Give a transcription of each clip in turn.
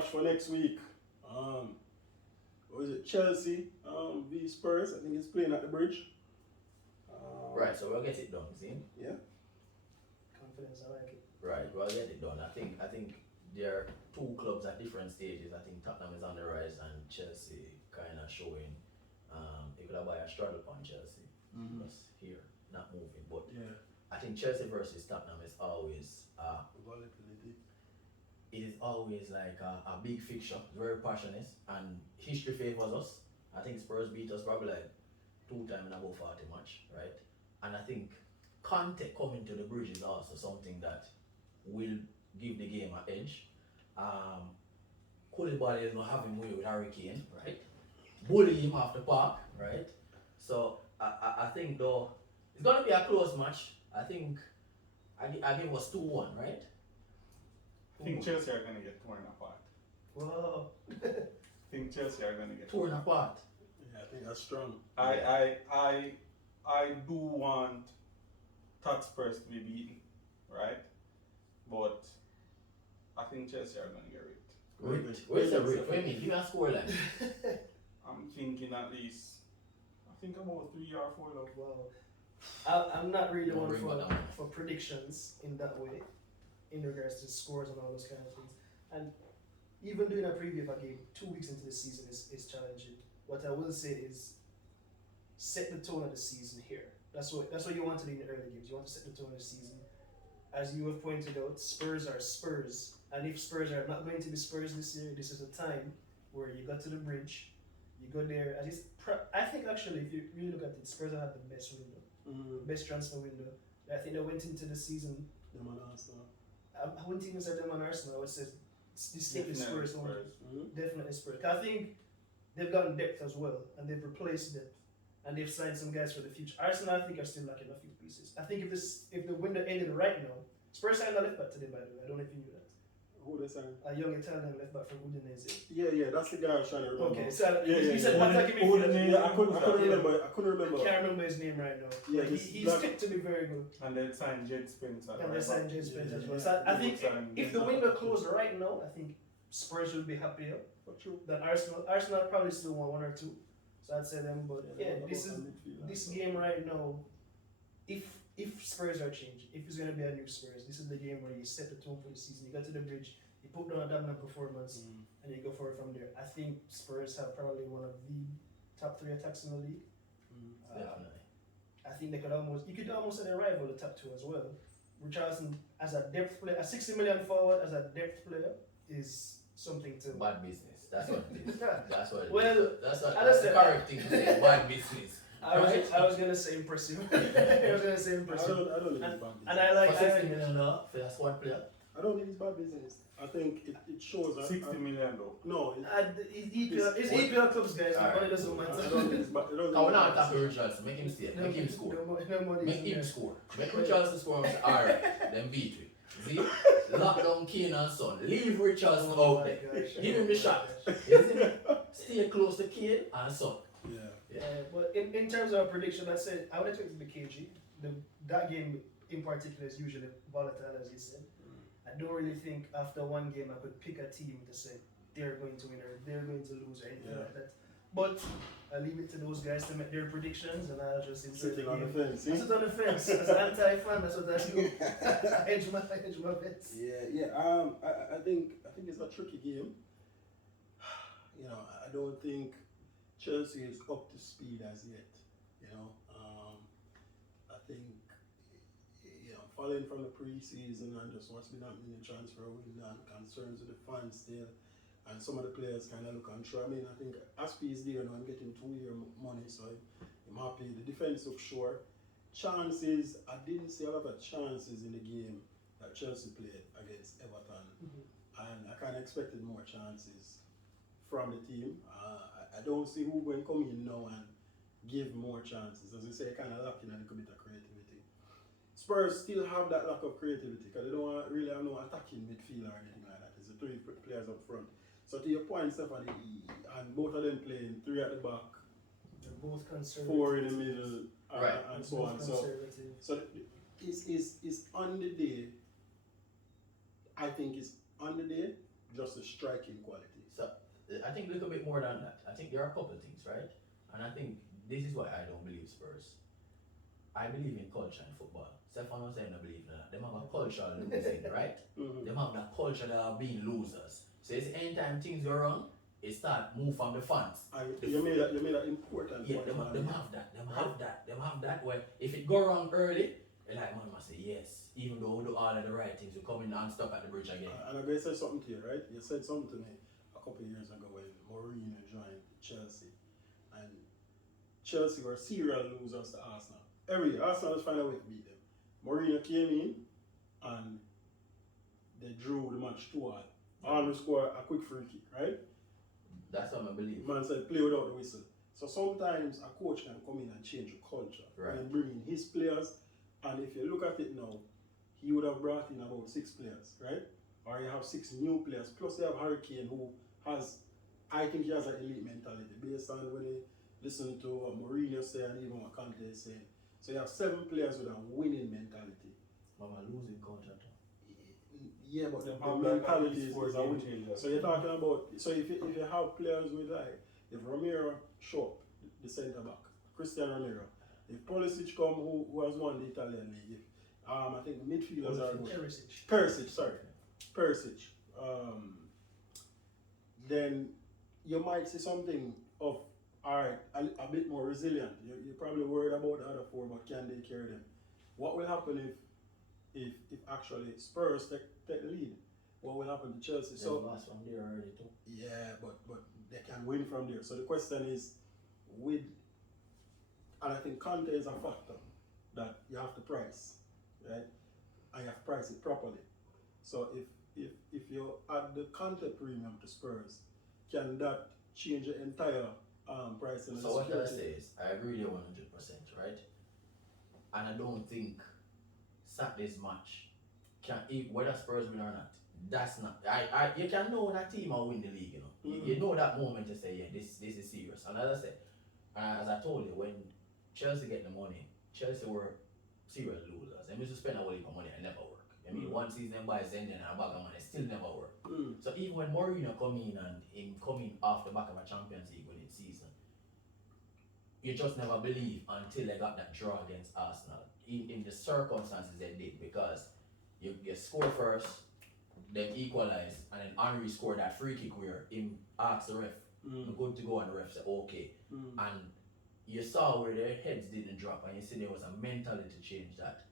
match for next week. What is it? Chelsea v Spurs. I think it's playing at the Bridge. Right, so we'll get it done, see? Yeah. Confidence, I like it. Right, we'll get it done. I think there are two clubs at different stages. I think Tottenham is on the rise and Chelsea kind of showing. You could have buy a straddle on Chelsea, just here, not moving. But Yeah. I think Chelsea versus Tottenham is always Volatility. it is always like a big fixture, very passionate, and history favors us. I think Spurs beat us probably like 2 times in about 40 match, right? And I think Conte coming to the Bridge is also something that will give the game an edge. Koulibaly is not having way with Harry Kane, right? Bully him off the park, right? So I think though it's gonna be a close match. I think I give us 2-1, right? I think Chelsea are going to get torn apart. Whoa. I think Chelsea are going to get Torn apart. Yeah, I think that's strong. I do want TOT Spurs to be beaten, right? But I think Chelsea are going to get raped. Ripped. Where's the rip? What do you mean? Give me a score line. I'm thinking at least, I think about 3 or 4 love. Wow. I'm not really Don't one bring that down. for predictions in that way, in regards to scores and all those kind of things. And even doing a preview of a game 2 weeks into the season is challenging. What I will say is set the tone of the season here. That's what you want to do in the early games. You want to set the tone of the season. As you have pointed out, Spurs are Spurs. And if Spurs are not going to be Spurs this year, this is a time where you go to the Bridge, you go there. I think actually, if you really look at it, Spurs have the best window, best transfer window. I think they went into the season. Them and Arsenal. I wouldn't even say them on Arsenal. I would say distinctly Spurs. Definitely Spurs. 'Cause I think they've gotten depth as well, and they've replaced depth, and they've signed some guys for the future. Arsenal, I think, are still lacking a few pieces. I think if the window ended right now, Spurs signed a left back today, by the way. I don't know if you knew that. Who they signed? A young Italian left back from Udinese. Yeah, that's the guy I was trying to remember. Okay, so Yeah, you said attacking Udinese. midfielder. Yeah, I couldn't remember. I can't remember his name right now. Yeah, But this he's black- fit to be very good. And they signed Jed Spencer. And they signed James Spence as well. Yeah. So I think Signed if the Jed window Spencer. closed right now, I think Spurs will be happier For true. than Arsenal. Arsenal probably still want 1 or 2. So I'd say them. But yeah, this game right now, if Spurs are changing, if it's going to be a new Spurs, this is the game where you set the tone for the season. You go to the Bridge, you put down a dominant performance, and you go for it from there. I think Spurs have probably one of the top 3 attacks in the league. Definitely. I think you could almost say they rival the top 2 as well. Richarlison as a depth player, a 60 million forward as a depth player is something to. Bad business. That's what it is. That's what it is. Well, that's understand. the correct thing to say. Bad business. I was gonna say impressive. I was gonna say impressive. I don't think it's bad business. And I like For $60 million for a squad player. I don't think it's bad business. I think it shows that 60 million though. No, It's EPL clubs, guys. Alright. Money doesn't I matter. don't think it's bad. I don't think We're it's not bad attacking business. Richarlison. Make him stay. Make him score. No money. Make him score. Make Richarlison score and say, alright, then beat we. See? Lock down Kane and Son. Leave Richarlison out there. Give him the shot. You see me? Stay close to Kane and Son. Yeah. But in terms of prediction, I said I would expect it to be KG. That game in particular is usually volatile, as you said. I don't really think after one game I could pick a team to say they're going to win or they're going to lose or anything like that. But I leave it to those guys to make their predictions, and I'll just enjoy Sitting the on the game. fence. I sit on the fence. As an anti-fan, that's what I do. I hedge my bets. Yeah. I think it's a tricky game. You know, I don't think Chelsea is up to speed as yet. You know, I think following from the pre-season and just what's been happening in transfer window and concerns with the fans still, and some of the players kind of look unsure. I mean, I think Aspie is there now. I'm getting 2-year money, so I'm happy. The defense looks sure. Chances, I didn't see a lot of chances in the game that Chelsea played against Everton, and I kind of expected more chances from the team. I don't see who going to come in now and give more chances. As you say, kind of lacking a little bit of creativity. Spurs still have that lack of creativity because they don't really have no attacking midfield or anything like that. It's the 3 players up front. So to your point, Stephanie, and both of them playing 3 at the back, They're both conservative. 4 in the middle, Right. and so on. So it's on the day. I think it's on the day just the striking quality. So I think a little bit more than that. I think there are a couple of things, right? And I think this is why I don't believe Spurs. I believe in culture in football. Stefan was saying I believe in that. Them have a culture of losing, right? Mm-hmm. Them have that culture that of being losers. So it's anytime things go wrong, it start move from the fans. You made that important Yeah, point. them have that where if it go wrong early, they like man must say yes. Even though we do all of the right things, we come in and stop at the bridge again. And I'm going to say something to you, right? You said something to me a couple of years ago when Mourinho joined Chelsea. And Chelsea were serial losers to Arsenal. Every year, Arsenal was find a way to beat them. Mourinho came in and they drew the match 2-2. Arnold scored a quick free kick, right? That's what I believe. Man said play without the whistle. So sometimes a coach can come in and change the culture. Right. And bring in his players. And if you look at it now, he would have brought in about 6 players, right? Or you have 6 new players. Plus you have Harry Kane who has, I think he has an elite mentality based on when he listen to what Mourinho say and even what Conte is saying. So you have 7 players with a winning mentality. Mama losing culture too. Yeah, but the How mentality is sports a game winning. changer. So you're talking about, so if you have players with like, if Romero show up, the centre back, Christian Romero, if Pulisic come who has won the Italian league, if, I think the midfielders are good. Perisic. Then you might see something of, alright, a bit more resilient. You're probably worried about the other 4, but can they carry them? What will happen if actually Spurs take the lead? What will happen to Chelsea? They So lost from there already too. yeah, but they can win from there. So the question is, and I think Conte is a factor that you have to price, right? And you have to price it properly. So if you add the Conte premium to Spurs, can that change the entire pricing? So what I say is, I agree with you 100%, right? And I don't think Saturday's match can, whether Spurs win or not, that's not. You can know that team will win the league, you know. Mm-hmm. You know that moment to say, yeah, this is serious. And as I said, as I told you, when Chelsea get the money, Chelsea were serious losers. They used to spend a whole heap of money and never work. I mean, one season they buy Zenden and a bag of money, still never work. So even when Mourinho come in and him coming off the back of a Champions League winning season, you just never believe until they got that draw against Arsenal. In the circumstances they did, because you score first, then equalize, and then Henry scored that free kick where him asked the ref, good to go, and the ref said okay. And you saw where their heads didn't drop, and you see there was a mentality change that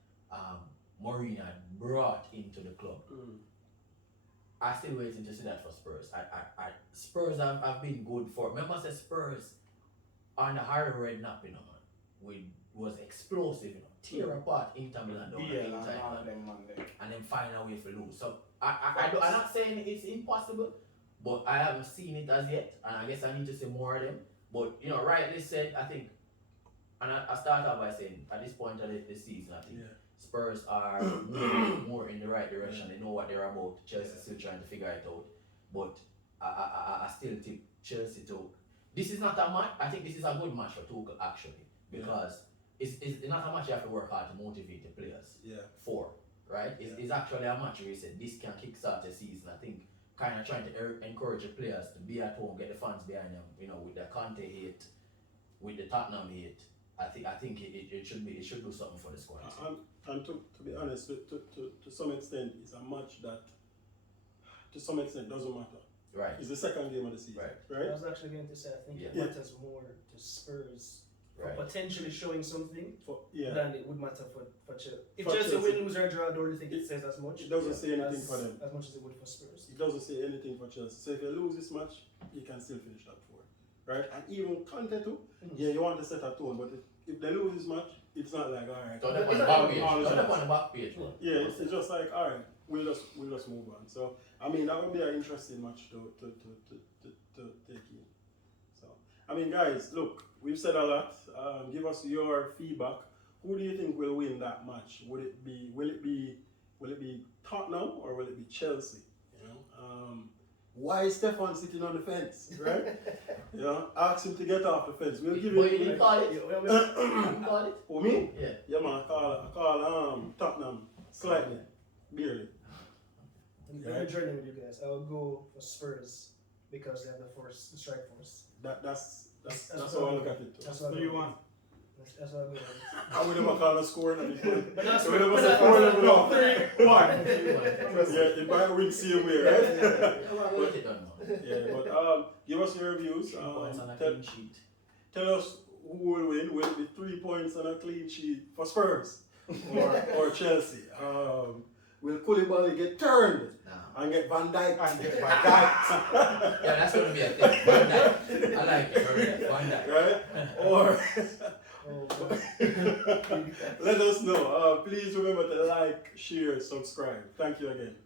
Mourinho had brought into the club. I still waiting to see that for Spurs. Spurs have been good for. Remember, I said Spurs on the Harry Redknapp, you know, man, was explosive, you know, tear apart Inter Milan down Yeah, and then find a way to lose. So I'm not saying it's impossible, but I haven't seen it as yet, and I guess I need to see more of them. But you know, rightly said, I think, and I start off by saying at this point of the season, I think Spurs are moving more in the right direction. They know what they're about. Chelsea still trying to figure it out, but I still think Chelsea too. This is not a match. I think this is a good match for Tuchel actually, because it's not a match you have to work hard to motivate the players for, right? It's actually a match where you said this can kickstart the season. I think kind of trying to encourage the players to be at home, get the fans behind them. You know, with the Conte hate, with the Tottenham hate, I think it should do something for the squad. And to be honest, to some extent, it's a match that to some extent doesn't matter. Right. It's the second game of the season. Right. I was actually going to say, I think it matters more to Spurs for potentially showing something than it would matter for Chelsea. If For Chelsea Chelsea. win, lose, or draw, I don't really think it says as much. It doesn't say anything for them. As much as it would for Spurs. It doesn't say anything for Chelsea. So if you lose this match, you can still finish top 4. Right? And even Conte too, you want to set a tone, but if they lose this match, it's not like alright. Don't up on the back page. Don't up on the back page. Yeah, it's just like alright, we'll just move on. So I mean that would be an interesting match to take in. So I mean guys, look, we've said a lot. Give us your feedback. Who do you think will win that match? Will it be Tottenham or will it be Chelsea? You know? Why is Stefan sitting on the fence, right? You know, ask him to get off the fence. We'll give But him. you didn't call it? You call it? For me? Yeah. Yeah, man. I call Tottenham slightly, barely. Let me join in with you guys. I will go for Spurs because they have the strike force. That's how I look at it too. That's what I 3-1. That's what I go. I would never call a score and anything. But that's We never but say that- 4-1. no, 3-1. Yeah, it might win same way, right? We'll get it done now. Yeah, but give us your reviews. 3 points on a Tell, clean sheet. tell us who will win. Will it be 3 points on a clean sheet for Spurs or Chelsea? Will Koulibaly get turned Nah. and get Van Dijk? And get Van Dijk. Yeah, that's gonna be a thing. Van Dijk. I like it. Alright, Van Dijk. Right? Or Oh, God. let us know. Please remember to like, share, subscribe. Thank you again.